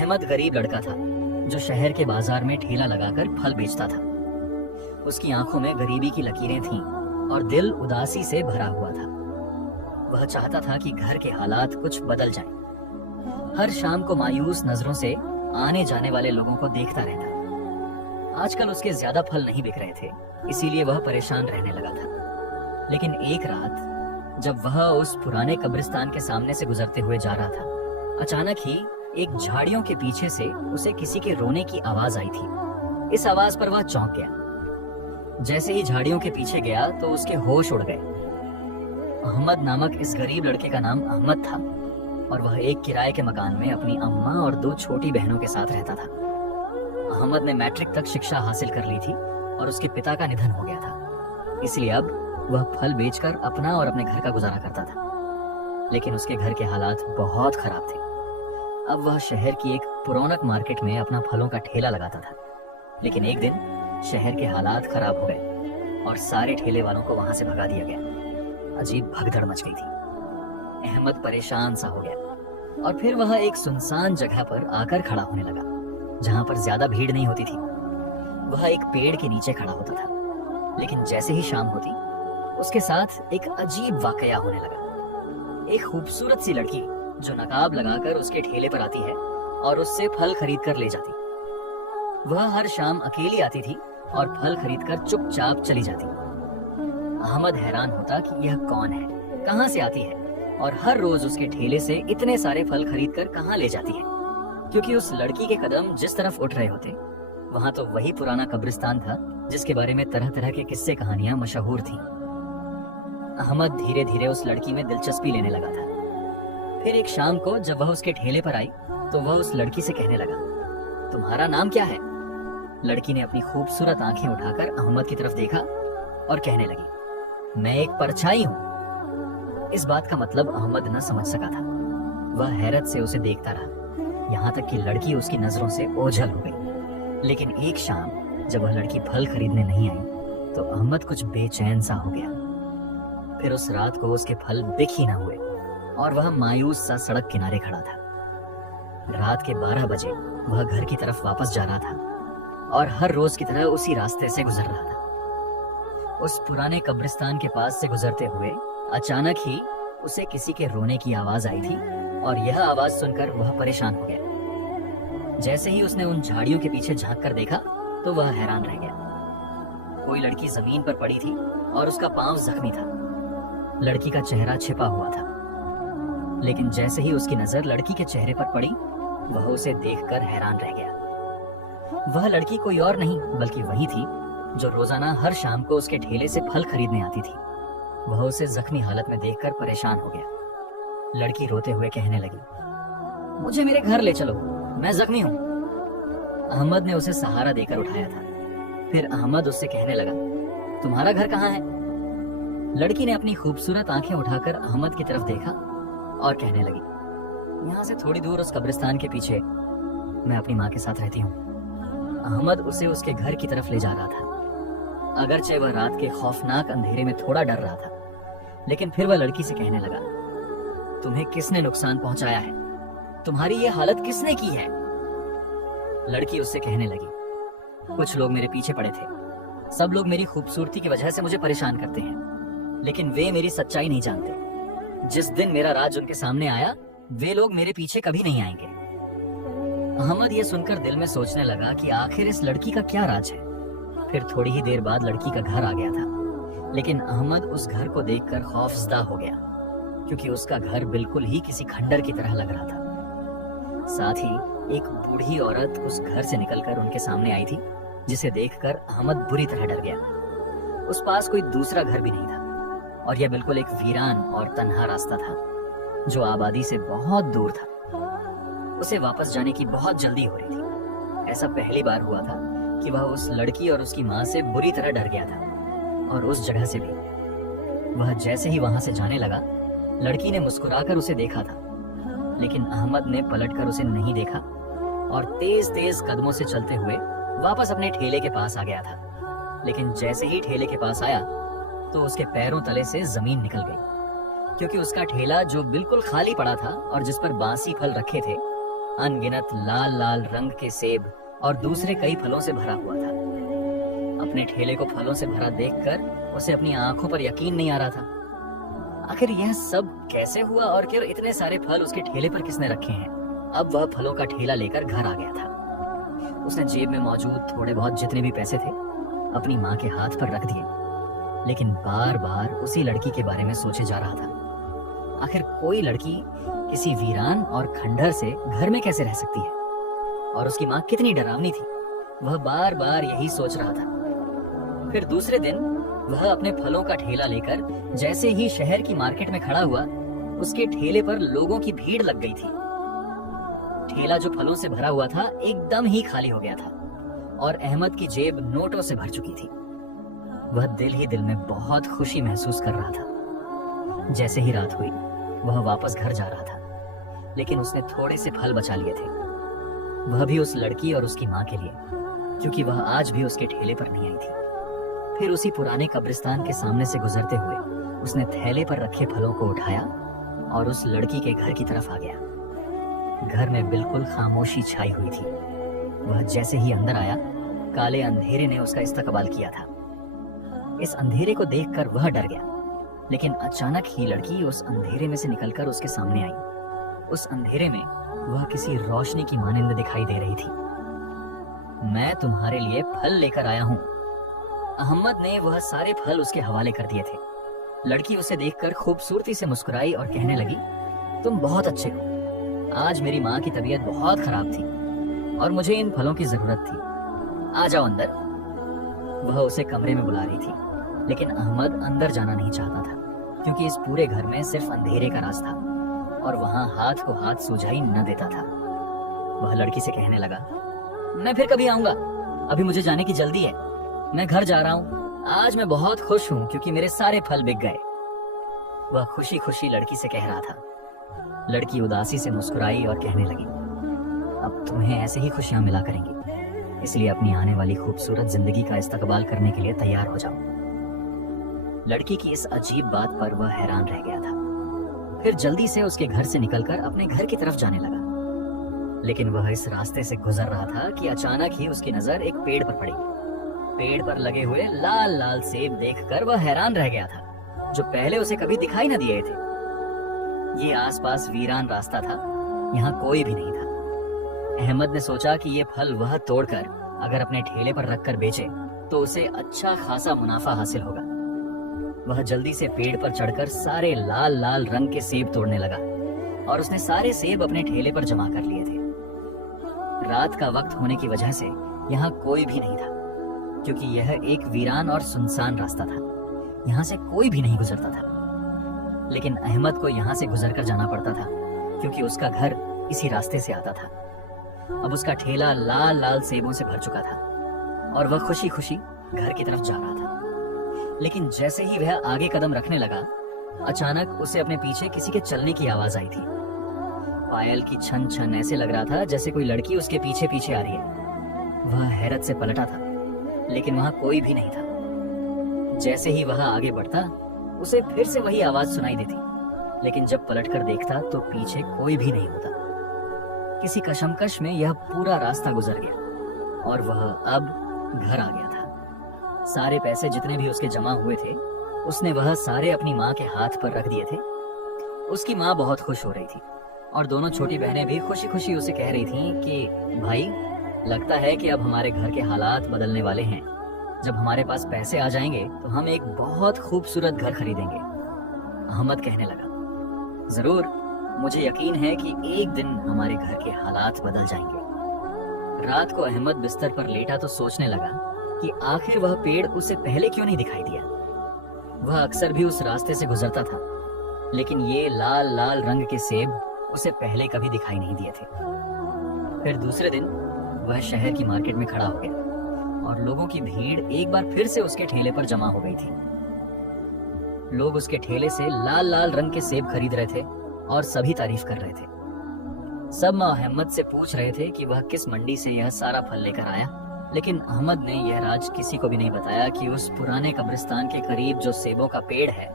अहमद गरीब लड़का था जो शहर के बाजार में ठेला लगाकर फल बेचता था। उसकी आंखों में गरीबी की लकीरें थीं और दिल उदासी से भरा हुआ था। वह चाहता था कि घर के हालात कुछ बदल जाएं। हर शाम को मायूस नजरों से आने जाने वाले लोगों को देखता रहता। आजकल उसके ज्यादा फल नहीं बिक रहे थे, इसीलिए वह परेशान रहने लगा था। लेकिन एक रात जब वह उस पुराने कब्रिस्तान के सामने से गुजरते हुए जा रहा था, अचानक ही एक झाड़ियों के पीछे से उसे किसी के रोने की आवाज आई थी। इस आवाज पर वह चौंक गया। जैसे ही झाड़ियों के पीछे गया तो उसके होश उड़ गए। अहमद नामक इस गरीब लड़के का नाम अहमद था और वह एक किराए के मकान में अपनी अम्मा और 2 छोटी बहनों के साथ रहता था। अहमद ने मैट्रिक तक शिक्षा हासिल कर ली थी और उसके पिता का निधन हो गया था, इसलिए अब वह फल बेचकर अपना और अपने घर का गुजारा करता था। लेकिन उसके घर के हालात बहुत खराब थे। अब वह शहर की एक पुरौनक मार्केट में अपना फलों का ठेला लगाता था। लेकिन एक दिन शहर के हालात खराब हो गए और सारे ठेले वालों को वहां से भगा दिया गया। अजीब भगदड़ मच गई थी। अहमद परेशान सा हो गया और फिर वह एक सुनसान जगह पर आकर खड़ा होने लगा, जहां पर ज्यादा भीड़ नहीं होती थी। वह एक पेड़ के नीचे खड़ा होता था। लेकिन जैसे ही शाम होती, उसके साथ एक अजीब वाकया होने लगा। एक खूबसूरत सी लड़की जो नकाब लगाकर उसके ठेले पर आती है और उससे फल खरीद कर ले जाती। वह हर शाम अकेली आती थी और फल खरीदकर चुपचाप चली जाती। अहमद हैरान होता कि यह कौन है, कहां से आती है और हर रोज उसके ठेले से इतने सारे फल खरीदकर कहां ले जाती है। क्योंकि उस लड़की के कदम जिस तरफ उठ रहे होते, वहां तो वही पुराना कब्रिस्तान था जिसके बारे में तरह तरह के किस्से कहानियां मशहूर थीं। अहमद धीरे धीरे उस लड़की में दिलचस्पी लेने लगा था। फिर एक शाम को जब वह उसके ठेले पर आई तो वह उस लड़की से कहने लगा, तुम्हारा नाम क्या है? लड़की ने अपनी खूबसूरत आंखें उठाकर अहमद की तरफ देखा और कहने लगी, मैं एक परछाई हूं। इस बात का मतलब अहमद न समझ सका था। वह हैरत से उसे देखता रहा, यहाँ तक कि लड़की उसकी नजरों से ओझल हो गई। लेकिन एक शाम जब वह लड़की फल खरीदने नहीं आई तो अहमद कुछ बेचैन सा हो गया। फिर उस रात को उसके फल बिक ही ना हुए और वह मायूस सा सड़क किनारे खड़ा था। रात के 12 बजे वह घर की तरफ वापस जा रहा था और हर रोज की तरह उसी रास्ते से गुजर रहा था। उस पुराने कब्रिस्तान के पास से गुजरते हुए अचानक ही उसे किसी के रोने की आवाज आई थी और यह आवाज सुनकर वह परेशान हो गया। जैसे ही उसने उन झाड़ियों के पीछे झांक कर देखा तो वह हैरान रह गया। कोई लड़की जमीन पर पड़ी थी और उसका पांव जख्मी था। लड़की का चेहरा छिपा हुआ था। लेकिन जैसे ही उसकी नजर लड़की के चेहरे पर पड़ी, वह उसे देखकर हैरान रह गया। वह लड़की कोई और नहीं बल्कि वही थी जो रोजाना हर शाम को उसके ठेले से फल खरीदने आती थी। वह उसे जख्मी हालत में देखकर परेशान हो गया। लड़की रोते हुए कहने लगी, मुझे मेरे घर ले चलो, मैं जख्मी हूं। अहमद ने उसे सहारा देकर उठाया था। फिर अहमद उससे कहने लगा, तुम्हारा घर कहाँ है? लड़की ने अपनी खूबसूरत आंखें उठाकर अहमद की तरफ देखा और कहने लगी, यहाँ से थोड़ी दूर उस कब्रिस्तान के पीछे मैं अपनी माँ के साथ रहती हूँ। अहमद उसे उसके घर की तरफ ले जा रहा था। अगरचे वह रात के खौफनाक अंधेरे में थोड़ा डर रहा था, लेकिन फिर वह लड़की से कहने लगा, तुम्हें किसने नुकसान पहुंचाया है? तुम्हारी ये हालत किसने की है? लड़की उससे कहने लगी, कुछ लोग मेरे पीछे पड़े थे। सब लोग मेरी खूबसूरती की वजह से मुझे परेशान करते हैं, लेकिन वे मेरी सच्चाई नहीं जानते। जिस दिन मेरा राज उनके सामने आया, वे लोग मेरे पीछे कभी नहीं आएंगे। अहमद ये सुनकर दिल में सोचने लगा कि आखिर इस लड़की का क्या राज है। फिर थोड़ी ही देर बाद लड़की का घर आ गया था, लेकिन अहमद उस घर को देखकर खौफजदा हो गया, क्योंकि उसका घर बिल्कुल ही किसी खंडर की तरह लग रहा था। साथ ही एक बूढ़ी औरत उस घर से निकलकर उनके सामने आई थी, जिसे देखकर अहमद बुरी तरह डर गया। उस पास कोई दूसरा घर भी नहीं था और यह बिल्कुल एक वीरान और तन्हा रास्ता था जो आबादी से बहुत दूर था। उसे वापस जाने की बहुत जल्दी हो रही थी। ऐसा पहली बार हुआ था कि वह उस लड़की और उसकी माँ से बुरी तरह डर गया था और उस जगह से भी। वह जैसे ही वहां से जाने लगा, लड़की ने मुस्कुराकर उसे देखा था, लेकिन अहमद ने पलटकर उसे नहीं देखा और तेज तेज कदमों से चलते हुए वापस अपने ठेले के पास आ गया था। लेकिन जैसे ही ठेले के पास आया तो उसके पैरों तले से जमीन निकल गई, क्योंकि उसका ठेला जो बिल्कुल खाली पड़ा था और जिस पर बासी फल रखे थे, अनगिनत लाल लाल रंग के सेब और दूसरे कई फलों से भरा हुआ था। अपने ठेले को फलों से भरा देखकर उसे अपनी आंखों पर यकीन नहीं आ रहा था। आखिर यह सब कैसे हुआ और फिर इतने सारे फल उसके ठेले पर किसने रखे हैं? अब वह फलों का ठेला लेकर घर आ गया था। उसने जेब में मौजूद थोड़े बहुत जितने भी पैसे थे अपनी माँ के हाथ पर रख दिए, लेकिन बार बार उसी लड़की के बारे में सोचे जा रहा था। आखिर कोई लड़की किसी वीरान और खंडहर से घर में कैसे रह सकती है? और उसकी माँ कितनी डरावनी थी, वह बार बार यही सोच रहा था। फिर दूसरे दिन वह अपने फलों का ठेला लेकर जैसे ही शहर की मार्केट में खड़ा हुआ, उसके ठेले पर लोगों की भीड़ लग गई थी। ठेला जो फलों से भरा हुआ था एकदम ही खाली हो गया था और अहमद की जेब नोटों से भर चुकी थी। वह दिल ही दिल में बहुत खुशी महसूस कर रहा था। जैसे ही रात हुई वह वापस घर जा रहा था, लेकिन उसने थोड़े से फल बचा लिए थे, वह भी उस लड़की और उसकी माँ के लिए, क्योंकि वह आज भी उसके ठेले पर नहीं आई थी। फिर उसी पुराने कब्रिस्तान के सामने से गुजरते हुए उसने थैले पर रखे फलों को उठाया और उस लड़की के घर की तरफ आ गया। घर में बिल्कुल खामोशी छाई हुई थी। वह जैसे ही अंदर आया, काले अंधेरे ने उसका इस्तकबाल किया था। इस अंधेरे को देखकर वह डर गया, लेकिन अचानक ही लड़की उस अंधेरे में से निकलकर उसके सामने आई। उस अंधेरे में वह किसी रोशनी की मानिंद दिखाई दे रही थी। मैं तुम्हारे लिए फल लेकर आया हूँ। अहमद ने वह सारे फल उसके हवाले कर दिए थे। लड़की उसे देखकर खूबसूरती से मुस्कुराई और कहने लगी, तुम बहुत अच्छे हो। आज मेरी माँ की तबीयत बहुत खराब थी और मुझे इन फलों की जरूरत थी। आ जाओ अंदर। वह उसे कमरे में बुला रही थी, लेकिन अहमद अंदर जाना नहीं चाहता था, क्योंकि इस पूरे घर में सिर्फ अंधेरे का राज था और वहां हाथ को हाथ सुझाई न देता था। वह लड़की से कहने लगा, मैं फिर कभी आऊंगा, अभी मुझे जाने की जल्दी है। मैं घर जा रहा हूँ। आज मैं बहुत खुश हूँ क्योंकि मेरे सारे फल बिक गए। वह खुशी खुशी लड़की से कह रहा था। लड़की उदासी से मुस्कुराई और कहने लगी, अब तुम्हें ऐसे ही खुशियां मिला करेंगी, इसलिए अपनी आने वाली खूबसूरत जिंदगी का इस्तकबाल करने के लिए तैयार हो जाओ। लड़की की इस अजीब बात पर वह हैरान रह गया था। फिर जल्दी से उसके घर से निकलकर अपने घर की तरफ जाने लगा, लेकिन वह इस रास्ते से गुजर रहा था कि अचानक ही उसकी नजर एक पेड़ पर पड़ी। पेड़ पर लगे हुए लाल लाल सेब देखकर वह हैरान रह गया था, जो पहले उसे कभी दिखाई न दिए थे। ये आसपास वीरान रास्ता था, यहाँ कोई भी नहीं था। अहमद ने सोचा कि ये फल वह तोड़कर अगर अपने ठेले पर रखकर बेचे तो उसे अच्छा खासा मुनाफा हासिल होगा। वह जल्दी से पेड़ पर चढ़कर सारे लाल लाल रंग के सेब तोड़ने लगा और उसने सारे सेब अपने ठेले पर जमा कर लिए थे। रात का वक्त होने की वजह से यहाँ कोई भी नहीं था, क्योंकि यह एक वीरान और सुनसान रास्ता था। यहाँ से कोई भी नहीं गुजरता था, लेकिन अहमद को यहाँ से गुजरकर जाना पड़ता था, क्योंकि उसका घर इसी रास्ते से आता था। अब उसका ठेला लाल लाल सेबों से भर चुका था और वह खुशी खुशी घर की तरफ जा रहा था। लेकिन जैसे ही वह आगे कदम रखने लगा, अचानक उसे अपने पीछे किसी के चलने की आवाज आई थी। पायल की छन छन, ऐसे लग रहा था जैसे कोई लड़की उसके पीछे पीछे आ रही है। वह हैरत से पलटा था, लेकिन वहां कोई भी नहीं था। जैसे ही वह आगे बढ़ता, उसे फिर से वही आवाज सुनाई देती, लेकिन जब पलटकर देखता तो पीछे कोई भी नहीं होता। किसी कशमकश में यह पूरा रास्ता गुजर गया और वह अब घर आ गया था। सारे पैसे जितने भी उसके जमा हुए थे, उसने वह सारे अपनी माँ के हाथ पर रख दिए थे। उसकी माँ बहुत खुश हो रही थी और दोनों छोटी बहनें भी खुशी खुशी उसे कह रही थीं कि भाई, लगता है कि अब हमारे घर के हालात बदलने वाले हैं। जब हमारे पास पैसे आ जाएंगे तो हम एक बहुत खूबसूरत घर खरीदेंगे। अहमद कहने लगा, जरूर, मुझे यकीन है कि एक दिन हमारे घर के हालात बदल जाएंगे। रात को अहमद बिस्तर पर लेटा तो सोचने लगा कि आखिर वह पेड़ उसे पहले क्यों नहीं दिखाई दिया। वह अक्सर भी उस रास्ते से गुजरता था, लेकिन ये लाल लाल रंग के सेब उसे पहले कभी दिखाई नहीं दिए थे। फिर दूसरे दिन वह शहर की मार्केट में खड़ा हो गया और लोगों की भीड़ एक बार फिर से उसके ठेले पर जमा हो गई थी। लोग उसके ठेले से लाल लाल रंग के सेब खरीद रहे थे और सभी तारीफ कर रहे थे। सब अहमद से पूछ रहे थे कि वह किस मंडी से यह सारा फल लेकर आया, लेकिन अहमद ने यह राज किसी को भी नहीं बताया कि उस पुराने कब्रिस्तान के करीब जो सेबों का पेड़ है,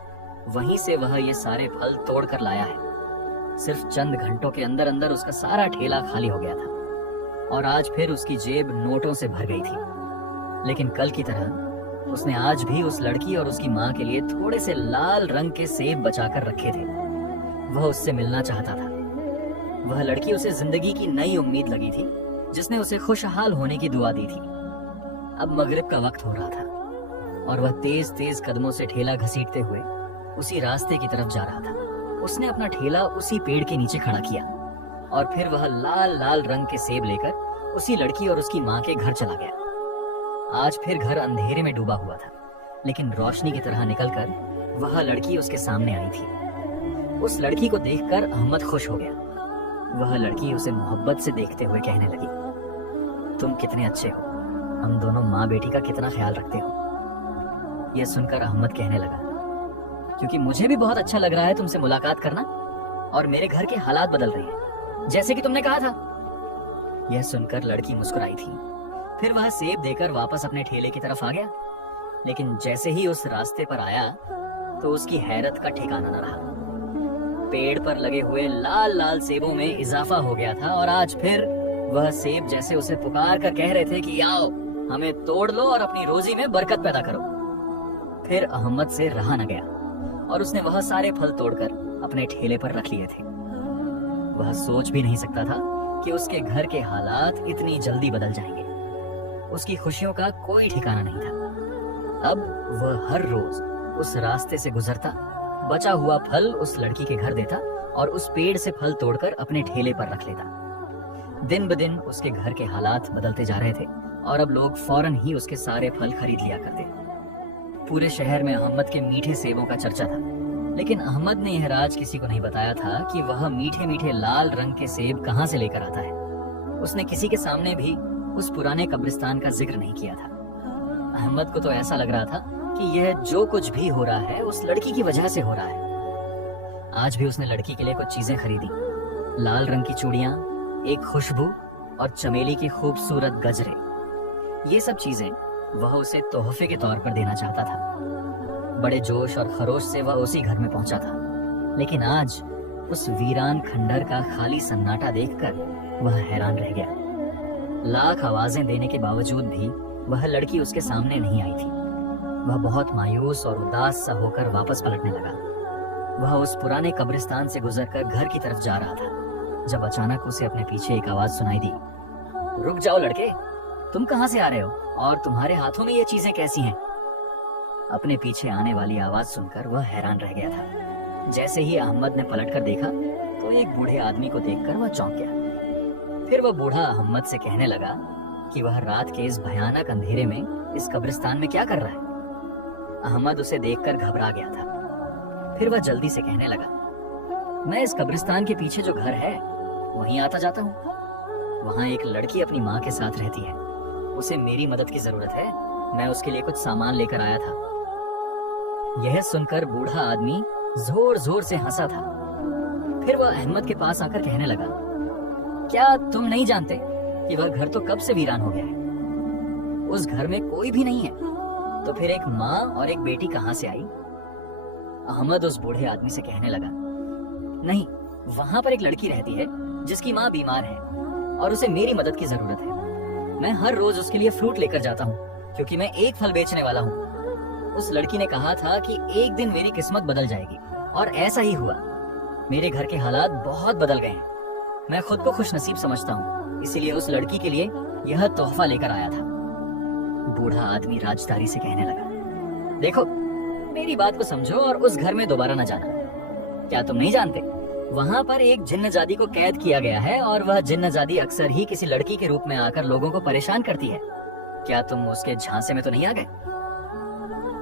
वहीं से वह ये सारे फल तोड़ कर लाया है। सिर्फ चंद घंटों के अंदर अंदर उसका सारा ठेला खाली हो गया था और आज फिर उसकी जेब नोटों से भर गई थी। लेकिन कल की तरह उसने आज भी उस लड़की और उसकी माँ के लिए थोड़े से लाल रंग के सेब बचाकर रखे थे। वह उससे मिलना चाहता था। वह लड़की उसे जिंदगी की नई उम्मीद लगी थी, जिसने उसे खुशहाल होने की दुआ दी थी। अब मगरिब का वक्त हो रहा था और वह तेज तेज कदमों से ठेला घसीटते हुए उसी रास्ते की तरफ जा रहा था। उसने अपना ठेला उसी पेड़ के नीचे खड़ा किया और फिर वह लाल लाल रंग के सेब लेकर उसी लड़की और उसकी माँ के घर चला गया। आज फिर घर अंधेरे में डूबा हुआ था, लेकिन रोशनी की तरह निकलकर वह लड़की उसके सामने आई थी। उस लड़की को देखकर अहमद खुश हो गया। वह लड़की उसे मोहब्बत से देखते हुए कहने लगी, तुम कितने अच्छे हो, हम दोनों माँ बेटी का कितना ख्याल रखते हो। यह सुनकर अहमद कहने लगा, क्योंकि मुझे भी बहुत अच्छा लग रहा है तुमसे मुलाकात करना और मेरे घर के हालात बदल रहे हैं, जैसे कि तुमने कहा था। यह सुनकर लड़की मुस्कुराई थी। फिर वह सेब देकर वापस अपने ठेले की तरफ आ गया, लेकिन जैसे ही उस रास्ते पर आया तो उसकी हैरत का ठिकाना न रहा। पेड़ पर लगे हुए लाल लाल सेबों में इजाफा हो गया था और आज फिर वह सेब जैसे उसे पुकार कर कह रहे थे कि आओ, हमें तोड़ लो और अपनी रोजी में बरकत पैदा करो। फिर अहमद से रहा न गया और उसने वह सारे फल तोड़कर अपने ठेले पर रख लिए थे। वह सोच भी नहीं सकता था कि उसके घर के हालात इतनी जल्दी बदल जाएंगे। उसकी खुशियों का कोई ठिकाना नहीं था। अब वह हर रोज उस रास्ते से गुजरता, बचा हुआ फल उस लड़की के घर देता और उस पेड़ से फल तोड़कर अपने ठेले पर रख लेता। दिन ब दिन उसके घर के हालात बदलते जा रहे थे और अब लोग फौरन ही उसके सारे फल खरीद लिया करते। पूरे शहर में अहमद के मीठे सेबों का चर्चा था, लेकिन अहमद ने यह राज किसी को नहीं बताया था कि वह मीठे मीठे लाल रंग के सेब कहां से लेकर आता है। उसने किसी के सामने भी उस पुराने कब्रिस्तान का जिक्र नहीं किया था। अहमद को तो ऐसा लग रहा था कि यह जो कुछ भी हो रहा है उस लड़की की वजह से हो रहा है। आज भी उसने लड़की के लिए कुछ चीजें खरीदी, लाल रंग की चूड़ियां, एक खुशबू और चमेली के खूबसूरत गजरे। ये सब चीजें वह उसे तोहफे के तौर पर देना चाहता था। बड़े जोश और खरोश से वह उसी घर में पहुंचा था, लेकिन आज उस वीरान खंडर का खाली सन्नाटा देखकर वह हैरान रह गया। लाख आवाजें देने के बावजूद भी वह लड़की उसके सामने नहीं आई थी। वह बहुत मायूस और उदास सा होकर वापस पलटने लगा। वह उस पुराने कब्रिस्तान से गुजरकर घर की तरफ जा रहा था, जब अचानक उसे अपने पीछे एक आवाज सुनाई दी, रुक जाओ लड़के, तुम कहां से आ रहे हो और तुम्हारे हाथों में ये चीजें कैसी हैं? अपने पीछे आने वाली आवाज सुनकर वह हैरान रह गया था। जैसे ही अहमद ने पलटकर देखा तो एक बूढ़े आदमी को देखकर वह चौंक गया। फिर वह बूढ़ा अहमद से कहने लगा कि वह रात के इस भयानक अंधेरे में इस कब्रिस्तान में क्या कर रहा है। अहमद उसे देखकर घबरा गया था। फिर वह जल्दी से कहने लगा, मैं इस कब्रिस्तान के पीछे जो घर है वहीं आता जाता हूँ। वहाँ एक लड़की अपनी माँ के साथ रहती है, उसे मेरी मदद की जरूरत है, मैं उसके लिए कुछ सामान लेकर आया था। यह सुनकर बूढ़ा आदमी जोर जोर से हंसा था। फिर वह अहमद के पास आकर कहने लगा, क्या तुम नहीं जानते कि वह घर तो कब से वीरान हो गया है? उस घर में कोई भी नहीं है, तो फिर एक माँ और एक बेटी कहां से आई? अहमद उस बूढ़े आदमी से कहने लगा, नहीं, वहां पर एक लड़की रहती है जिसकी माँ बीमार है और उसे मेरी मदद की जरूरत है। मैं हर रोज उसके लिए फ्रूट लेकर जाता हूँ, क्योंकि मैं एक फल बेचने वाला हूँ। उस लड़की ने कहा था कि एक दिन मेरी किस्मत बदल जाएगी, और ऐसा ही हुआ। मेरे घर के हालात बहुत बदल गए हैं। मैं खुद को खुशनसीब समझता हूँ, इसीलिए उस लड़की के लिए यह तोहफा लेकर आया था। बूढ़ा आदमी राजदारी से कहने लगा, देखो, मेरी बात को समझो और उस घर में दोबारा न जाना। क्या तुम नहीं जानते, वहाँ पर एक जिन्नजादी को कैद किया गया है और वह जिन्नजादी अक्सर ही किसी लड़की के रूप में आकर लोगों को परेशान करती है। क्या तुम उसके झांसे में तो नहीं आ गए?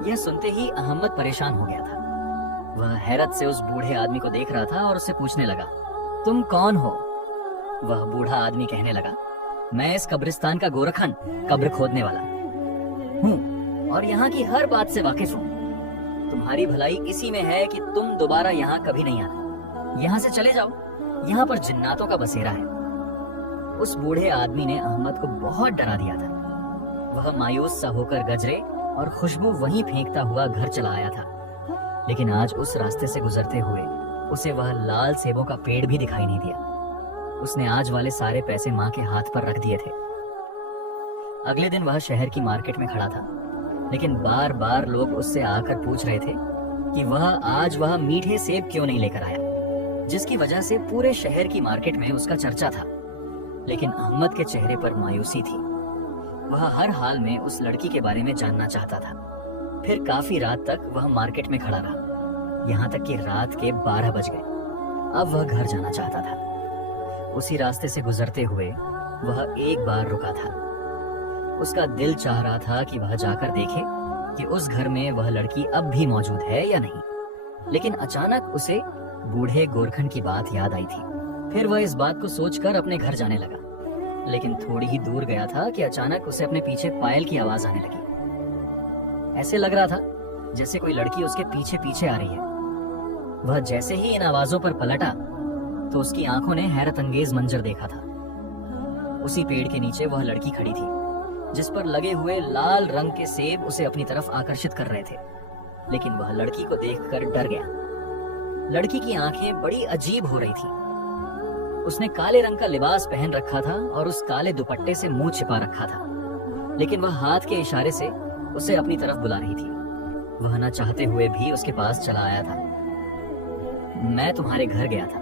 यह सुनते ही अहमद परेशान हो गया था। वह हैरत से उस बूढ़े आदमी को देख रहा था और उससे पूछने लगा, तुम कौन हो? वह बूढ़ा आदमी कहने लगा, मैं इस कब्रिस्तान का गोरखन, कब्र खोदने वाला हूँ और यहाँ की हर बात से वाकिफ हूँ। तुम्हारी भलाई इसी में है कि तुम दोबारा यहाँ कभी नहीं आना। यहाँ से चले जाओ, यहाँ पर जिन्नातों का बसेरा है। उस बूढ़े आदमी ने अहमद को बहुत डरा दिया था। वह मायूस सा होकर गजरे और खुशबू वहीं फेंकता हुआ घर चला आया था। लेकिन आज उस रास्ते से गुजरते हुए उसे वह लाल सेबों का पेड़ भी दिखाई नहीं दिया। उसने आज वाले सारे पैसे माँ के हाथ पर रख दिए थे। अगले दिन वह शहर की मार्केट में खड़ा था, लेकिन बार बार लोग उससे आकर पूछ रहे थे कि वह मीठे सेब क्यों नहीं लेकर आया, जिसकी वजह से पूरे शहर की मार्केट में उसका चर्चा था। लेकिन अहमद के चेहरे पर मायूसी थी। वह हर हाल में उस लड़की के बारे में जानना चाहता था। फिर काफी रात तक वह मार्केट में खड़ा रहा, यहाँ तक कि रात के 12 बज गए। अब वह घर जाना चाहता था। उसी रास्ते से गुजरते हुए वह एक बार रुका था। उसका दिल चाह रहा था कि वह जाकर देखे कि उस घर में वह लड़की अब भी मौजूद है या नहीं। लेकिन अचानक उसे बूढ़े गोरखन की बात याद आई थी। फिर वह इस बात को सोचकर अपने घर जाने लगा। लेकिन थोड़ी ही दूर गया था कि अचानक उसे अपने पीछे पायल की आवाज आने लगी। ऐसे लग रहा था जैसे कोई लड़की उसके पीछे पीछे आ रही है। वह जैसे ही इन आवाजों पर पलटा तो उसकी आंखों ने हैरत अंगेज मंजर देखा था। उसी पेड़ के नीचे वह लड़की खड़ी थी, जिस पर लगे हुए लाल रंग के सेब उसे अपनी तरफ आकर्षित कर रहे थे। लेकिन वह लड़की को देखकर डर गया। लड़की की आंखें बड़ी अजीब हो रही थी। उसने काले रंग का लिबास पहन रखा था और उस काले दुपट्टे से मुंह छिपा रखा था। लेकिन वह हाथ के इशारे से उसे अपनी तरफ बुला रही थी। वह न चाहते हुए भी उसके पास चला आया था। मैं तुम्हारे घर गया था,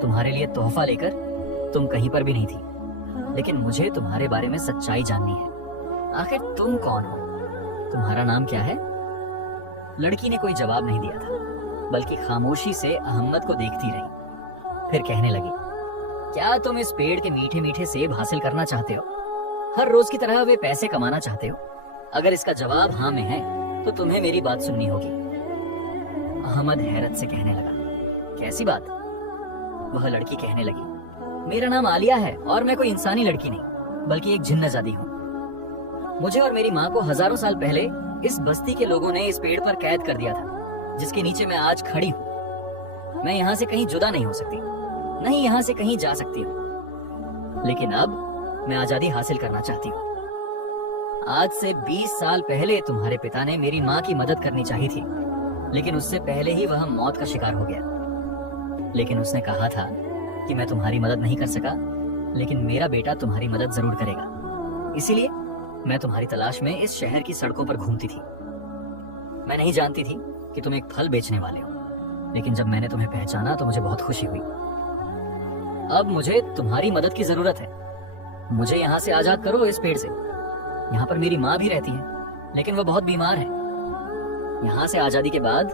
तुम्हारे लिए तोहफा लेकर। तुम कहीं पर भी नहीं थी, लेकिन मुझे तुम्हारे बारे में सच्चाई जाननी है। आखिर तुम कौन हो? तुम्हारा नाम क्या है? लड़की ने कोई जवाब नहीं दिया था, बल्कि खामोशी से अहमद को देखती रही। फिर कहने लगी, क्या तुम इस पेड़ के मीठे मीठे सेब हासिल करना चाहते हो? हर रोज की तरह वे पैसे कमाना चाहते हो? अगर इसका जवाब हाँ में है तो तुम्हें मेरी बात सुननी होगी। अहमद हैरत से कहने लगा, कैसी बात? वह लड़की कहने लगी, मेरा नाम आलिया है और मैं कोई इंसानी लड़की नहीं, बल्कि एक जिन्नजादी हूँ। मुझे और मेरी माँ को हजारों साल पहले इस बस्ती के लोगों ने इस पेड़ पर कैद कर दिया था, जिसके नीचे मैं आज खड़ी हूँ। मैं यहाँ से कहीं जुदा नहीं हो सकती, नहीं यहाँ से कहीं जा सकती हूँ। लेकिन अब मैं आजादी हासिल करना चाहती हूँ। आज से 20 साल पहले तुम्हारे पिता ने मेरी माँ की मदद करनी चाहिए थी, लेकिन उससे पहले ही वह मौत का शिकार हो गया। लेकिन उसने कहा था कि मैं तुम्हारी मदद नहीं कर सका, लेकिन मेरा बेटा तुम्हारी मदद जरूर करेगा। इसीलिए मैं तुम्हारी तलाश में इस शहर की सड़कों पर घूमती थी। मैं नहीं जानती थी कि तुम एक फल बेचने वाले हो, लेकिन जब मैंने तुम्हें पहचाना तो मुझे बहुत खुशी हुई। अब मुझे तुम्हारी मदद की जरूरत है। मुझे यहाँ से आजाद करो, इस पेड़ से। यहाँ पर मेरी माँ भी रहती है, लेकिन वह बहुत बीमार है। यहाँ से आजादी के बाद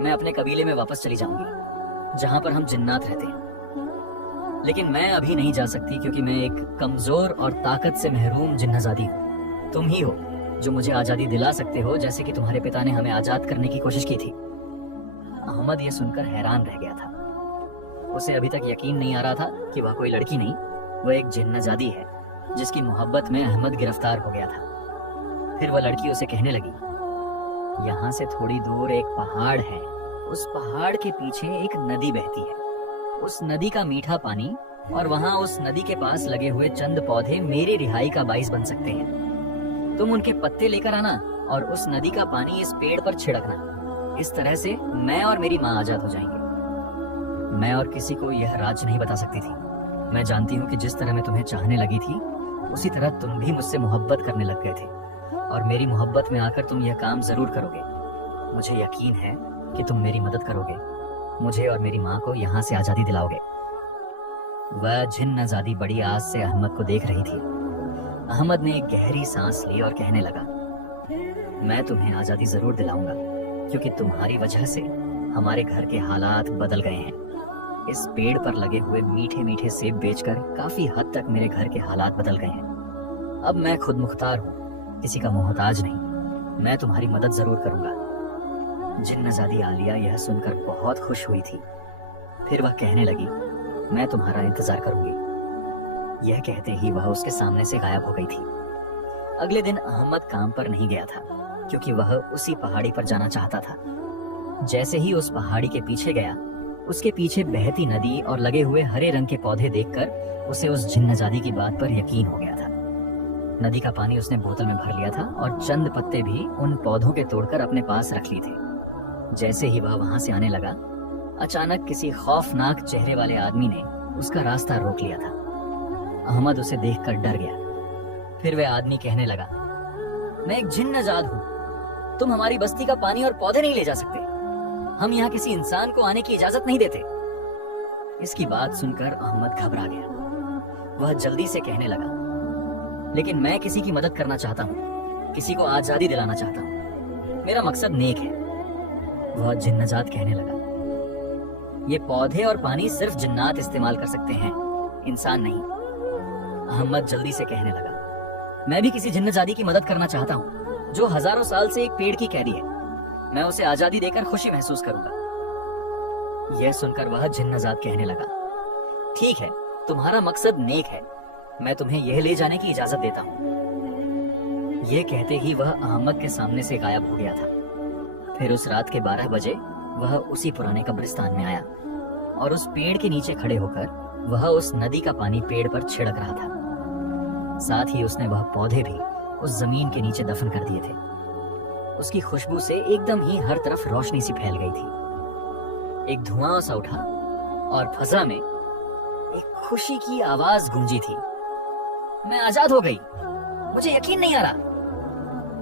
मैं अपने कबीले में वापस चली जाऊंगी, जहाँ पर हम जिन्नात रहते हैं। लेकिन मैं अभी नहीं जा सकती, क्योंकि मैं एक कमजोर और ताकत से महरूम जिन्नजादी हूँ। तुम ही हो जो मुझे आजादी दिला सकते हो, जैसे कि तुम्हारे पिता ने हमें आजाद करने की कोशिश की थी। अहमद ये सुनकर हैरान रह गया था। उसे अभी तक यकीन नहीं आ रहा था कि वह कोई लड़की नहीं, वह एक जिन्नजादी है, जिसकी मोहब्बत में अहमद गिरफ्तार हो गया था। फिर वह लड़की उसे कहने लगी, यहाँ से थोड़ी दूर एक पहाड़ है। उस पहाड़ के पीछे एक नदी बहती है। उस नदी का मीठा पानी और वहाँ उस नदी के पास लगे हुए चंद पौधे मेरी रिहाई का बाइस बन सकते हैं। तुम उनके पत्ते लेकर आना और उस नदी का पानी इस पेड़ पर छिड़कना। इस तरह से मैं और मेरी माँ आजाद हो जाएंगे। मैं और किसी को यह राज नहीं बता सकती थी। मैं जानती हूँ कि जिस तरह मैं तुम्हें चाहने लगी थी, उसी तरह तुम भी मुझसे मोहब्बत करने लग गए थे, और मेरी मोहब्बत में आकर तुम यह काम जरूर करोगे। मुझे यकीन है कि तुम मेरी मदद करोगे, मुझे और मेरी माँ को यहाँ से आजादी दिलाओगे। वह जिन्नजादी बड़ी आस से अहमद को देख रही थी। अहमद ने एक गहरी सांस ली और कहने लगा, मैं तुम्हें आजादी जरूर दिलाऊंगा, क्योंकि तुम्हारी वजह से हमारे घर के हालात बदल गए हैं। इस पेड़ पर लगे हुए मीठे मीठे सेब बेचकर काफी हद तक मेरे घर के हालात बदल गए हैं। अब मैं खुद मुख्तार हूँ, किसी का मोहताज नहीं। मैं तुम्हारी मदद जरूर करूंगा। जिन्नजादी आलिया यह सुनकर बहुत खुश हुई थी। फिर वह कहने लगी, मैं तुम्हारा इंतजार करूंगी। यह कहते ही वह उसके सामने से गायब हो गई थी। अगले दिन अहमद काम पर नहीं गया था, क्योंकि वह उसी पहाड़ी पर जाना चाहता था। जैसे ही उस पहाड़ी के पीछे गया, उसके पीछे बहती नदी और लगे हुए हरे रंग के पौधे देखकर उसे उस जिन्नजादी की बात पर यकीन हो गया था। नदी का पानी उसने बोतल में भर लिया था और चंद पत्ते भी उन पौधों के तोड़कर अपने पास रख लिए थे। जैसे ही वह वहां से आने लगा, अचानक किसी खौफनाक चेहरे वाले आदमी ने उसका रास्ता रोक लिया था। अहमद उसे देखकर डर गया। फिर वह आदमी कहने लगा, मैं एक जिन्नजाद हूँ, तुम हमारी बस्ती का पानी और पौधे नहीं ले जा सकते। हम यहाँ किसी इंसान को आने की इजाजत नहीं देते। इसकी बात सुनकर अहमद घबरा गया। वह जल्दी से कहने लगा, लेकिन मैं किसी की मदद करना चाहता हूँ, किसी को आजादी दिलाना चाहता हूँ, मेरा मकसद नेक है। वह जिन्नजात कहने लगा, ये पौधे और पानी सिर्फ जिन्नात इस्तेमाल कर सकते हैं, इंसान नहीं। अहमद जल्दी से कहने लगा, मैं भी किसी जिन्नजादी की मदद करना चाहता हूँ जो हजारों साल से एक पेड़ की कैदी है। मैं उसे आजादी देकर खुशी महसूस करूंगा। यह सुनकर वह जिन्नजात कहने लगा, ठीक है, तुम्हारा मकसद नेक है, मैं तुम्हें यह ले जाने की इजाजत देता हूँ। यह कहते ही वह अहमद के सामने से गायब हो गया था। फिर उस रात के 12 बजे वह उसी पुराने कब्रिस्तान में आया और उस पेड़ के नीचे खड़े होकर वह उस नदी का पानी पेड़ पर छिड़क रहा था। साथ ही उसने वह पौधे भी उस जमीन के नीचे दफन कर दिए थे। उसकी खुशबू से एकदम ही हर तरफ रोशनी सी फैल गई थी। एक धुआं सा उठा और फजा में एक खुशी की आवाज गूंजी थी, मैं आजाद हो गई, मुझे यकीन नहीं आ रहा।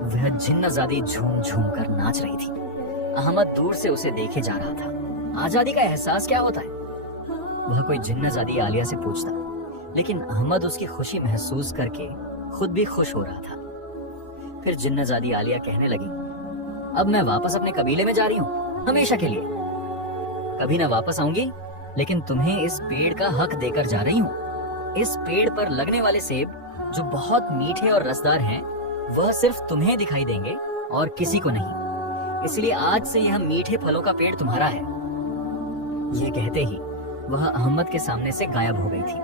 वह जिन्नजादी झूम झूम कर नाच रही थी। अहमद दूर से उसे देखे जा रहा था। आजादी का एहसास क्या होता है? वह कोई जिन्नजादी आलिया से पूछता, लेकिन अहमद उसकी खुशी महसूस करके खुद भी खुश हो रहा था। फिर जिन्नजादी आलिया कहने लगी, अब मैं वापस अपने कबीले में जा रही हूँ, हमेशा के लिए। कभी ना वापस आऊंगी, लेकिन तुम्हें इस पेड़ का हक देकर जा रही हूँ। इस पेड़ पर लगने वाले सेब जो बहुत मीठे और रसदार हैं, वह सिर्फ तुम्हें दिखाई देंगे और किसी को नहीं। इसलिए आज से यह मीठे फलों का पेड़ तुम्हारा है। यह कहते ही वह अहमद के सामने से गायब हो गई थी।